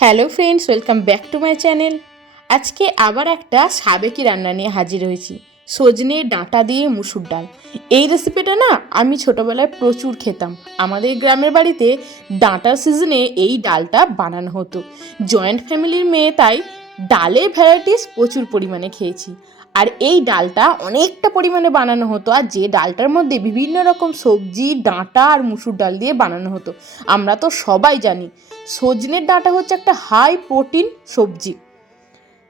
Hello friends, welcome back to my channel. আজকে আবার একটা সাবেকি রান্না নিয়ে হাজির হয়েছি, সজনে ডাঁটা দিয়ে মুসুর ডাল। এই রেসিপিটা না আমি ছোটোবেলায় প্রচুর খেতাম। আমাদের গ্রামের বাড়িতে ডাঁটার সিজনে এই ডালটা বানানো হতো। জয়েন্ট ফ্যামিলির মেয়ে, তাই ডালের ভ্যারাইটিস প্রচুর পরিমাণে খেয়েছি। আর এই ডালটা অনেকটা পরিমাণে বানানো হতো, আর যে ডালটার মধ্যে বিভিন্ন রকম সবজি, ডাঁটা আর মুসুর ডাল দিয়ে বানানো হতো। আমরা তো সবাই জানি সজনের ডাঁটা হচ্ছে একটা হাই প্রোটিন সবজি।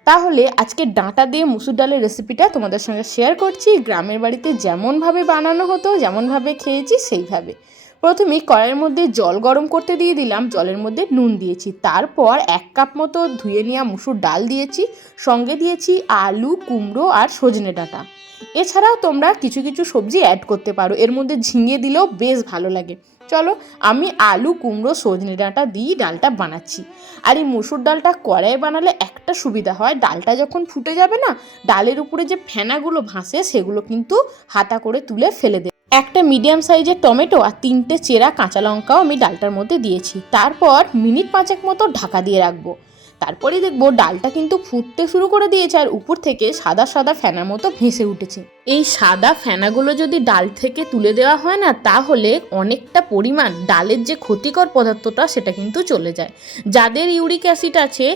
তাহলে আজকে ডাঁটা দিয়ে মুসুর ডালের রেসিপিটা তোমাদের সঙ্গে শেয়ার করছি। গ্রামের বাড়িতে যেমনভাবে বানানো হতো, যেমনভাবে খেয়েছি সেইভাবে। প্রথমেই কড়াইয়ের মধ্যে জল গরম করতে দিয়ে দিলাম, জলের মধ্যে নুন দিয়েছি, তারপর 1 কাপ মতো ধুয়ে নেওয়া মুসুর ডাল দিয়েছি, সঙ্গে দিয়েছি আলু, কুমড়ো আর সজনে ডাঁটা। এছাড়াও তোমরা কিছু কিছু সবজি অ্যাড করতে পারো, এর মধ্যে ঝিঙে দিলেও বেশ ভালো লাগে। চলো, আমি আলু, কুমড়ো, সজনে ডাঁটা দিয়ে ডালটা বানাচ্ছি। আর এই মুসুর ডালটা কড়াইয়ে বানালে একটা সুবিধা হয়, ডালটা যখন ফুটে যাবে না, ডালের উপরে যে ফেনাগুলো ভাসে সেগুলো কিন্তু হাতা করে তুলে ফেলে দেবে। একটা মিডিয়াম সাইজের টমেটো আর 3টে চেরা কাঁচা লঙ্কাও আমি ডালটার মধ্যে দিয়েছি। তারপর মিনিট 5 মতো ঢাকা দিয়ে রাখবো। তারপরে দেখবো ডালটা কিন্তু ফুটতে শুরু করে দিয়েছে, আর উপর থেকে সাদা সাদা ফেনার মতো ভেসে উঠেছে। এই সাদা ফেনাগুলো যদি ডাল থেকে তুলে দেওয়া হয় না, তাহলে অনেকটা পরিমাণ ডালের যে ক্ষতিকর পদার্থটা সেটা কিন্তু চলে যায়। যাদের ইউরিক অ্যাসিড আছে,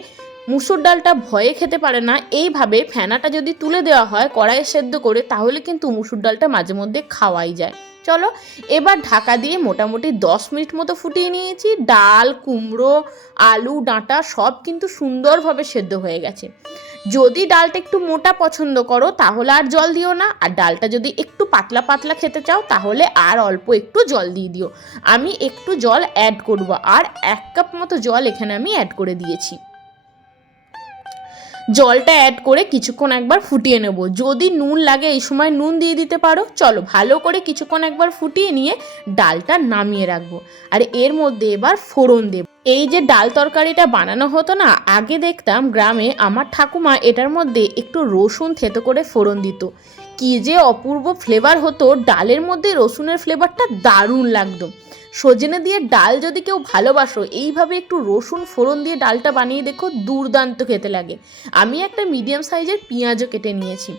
মুসুর ডালটা ভয়ে খেতে পারে না, এইভাবে ফেনাটা যদি তুলে দেওয়া হয় কড়াইয়ে সেদ্ধ করে, তাহলে কিন্তু মুসুর ডালটা মাঝে মধ্যে খাওয়াই যায়। চলো, এবার ঢাকা দিয়ে মোটামুটি 10 মিনিট মতো ফুটিয়ে নিয়েছি। ডাল, কুমড়ো, আলু, ডাঁটা সব কিন্তু সুন্দরভাবে সেদ্ধ হয়ে গেছে। যদি ডালটা একটু মোটা পছন্দ করো তাহলে আর জল দিও না, আর ডালটা যদি একটু পাতলা পাতলা খেতে চাও তাহলে আর অল্প একটু জল দিয়ে দিও। আমি একটু জল অ্যাড করব, আর 1 কাপ মতো জল এখানে আমি অ্যাড করে দিয়েছি। জলটা অ্যাড করে কিছুক্ষণ একবার ফুটিয়ে নেব। যদি নুন লাগে এই সময় নুন দিয়ে দিতে পারো। চলো, ভালো করে কিছুক্ষণ একবার ফুটিয়ে নিয়ে ডালটা নামিয়ে রাখবো। আর এর মধ্যে এবার ফোড়ন দেব। এই যে ডাল তরকারিটা বানানো হতো না, আগে দেখতাম গ্রামে আমার ঠাকুমা এটার মধ্যে একটু রসুন থেতো করে ফোড়ন দিত। কি যে অপূর্ব ফ্লেভার হতো, ডালের মধ্যে রসুনের ফ্লেভারটা দারুণ লাগতো। সজনে দিয়ে ডাল যদি কেউ ভালোবাসো, এইভাবে একটু রসুন ফোড়ন দিয়ে ডালটা বানিয়ে দেখো, দুর্দান্ত খেতে লাগে। আমি একটা মিডিয়াম সাইজের পেঁয়াজও কেটে নিয়েছি।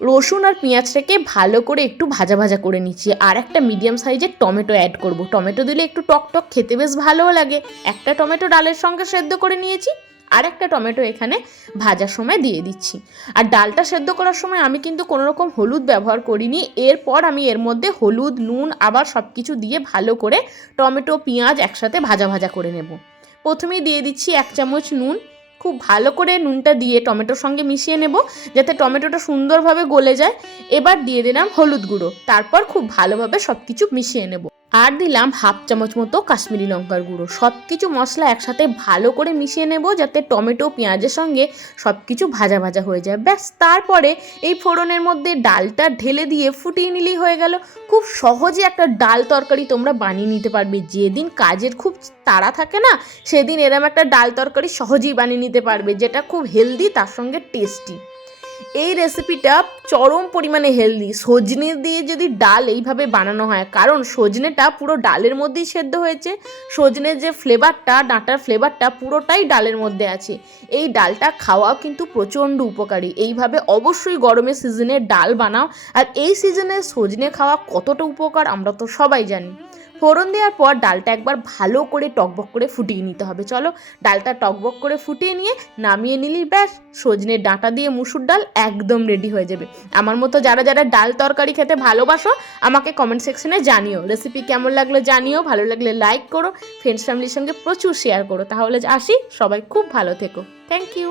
রসুন আর পেঁয়াজটাকে ভালো করে একটু ভাজা ভাজা করে নিচ্ছি, আর একটা মিডিয়াম সাইজের টমেটো অ্যাড করব। টমেটো দিলে একটু টক টক খেতে বেশ ভালোও লাগে। একটা টমেটো ডালের সঙ্গে সেদ্ধ করে নিয়েছি, আর একটা টমেটো এখানে ভাজার সময় দিয়ে দিচ্ছি। আর ডালটা সেদ্ধ করার সময় আমি কিন্তু কোনো রকম হলুদ ব্যবহার করিনি। এরপর আমি এর মধ্যে হলুদ, নুন আবার সব কিছু দিয়ে ভালো করে টমেটো, পেঁয়াজ একসাথে ভাজা ভাজা করে নেব। প্রথমেই দিয়ে দিচ্ছি 1 চামচ নুন। খুব ভালো করে নুনটা দিয়ে টমেটোর সঙ্গে মিশিয়ে নেব, যাতে টমেটোটা সুন্দরভাবে গলে যায়। এবার দিয়ে দিলাম হলুদ গুঁড়ো, তারপর খুব ভালোভাবে সব কিছু মিশিয়ে নেব। আর দিলাম 1/2 চামচ মতো কাশ্মীরি লঙ্কার গুঁড়ো। সব কিছু মশলা একসাথে ভালো করে মিশিয়ে নেব, যাতে টমেটো, পেঁয়াজের সঙ্গে সব কিছু ভাজা ভাজা হয়ে যায়। ব্যাস, তারপরে এই ফোড়নের মধ্যে ডালটা ঢেলে দিয়ে ফুটিয়ে নিলেই হয়ে গেল। খুব সহজে একটা ডাল তরকারি তোমরা বানিয়ে নিতে পারবে। যেদিন কাজের খুব তাড়া থাকে না, সেদিন এরম একটা ডাল তরকারি সহজেই বানিয়ে নিতে পারবে, যেটা খুব হেলদি, তার সঙ্গে টেস্টি। এই রেসিপিটা চরম পরিমাণে হেলদি। সজনে দিয়ে যদি ডাল এইভাবে বানানো হয়, কারণ সজনেটা পুরো ডালের মধ্যেই সেদ্ধ হয়েছে, সজনের যে ফ্লেভারটা, ডাঁটার ফ্লেভারটা পুরোটাই ডালের মধ্যে আছে। এই ডালটা খাওয়াও কিন্তু প্রচণ্ড উপকারী। এইভাবে অবশ্যই গরমের সিজনে ডাল বানাও। আর এই সিজনে সজনে খাওয়া কতটা উপকার আমরা তো সবাই জানি। ফোড়ন দেওয়ার পর ডালটা একবার ভালো করে টকবক করে ফুটিয়ে নিতে হবে। চলো, ডালটা টকবক করে ফুটিয়ে নিয়ে নামিয়ে নিলেই ব্যাস, সজনের ডাঁটা দিয়ে মুসুর ডাল একদম রেডি হয়ে যাবে। আমার মতো যারা যারা ডাল তরকারি খেতে ভালোবাসো, আমাকে কমেন্ট সেকশনে জানিও। রেসিপি কেমন লাগলো জানিও, ভালো লাগলে লাইক করো, ফ্রেন্ডস ফ্যামিলির সঙ্গে প্রচুর শেয়ার করো। তাহলে আসি, সবাই খুব ভালো থেকো। Thank you.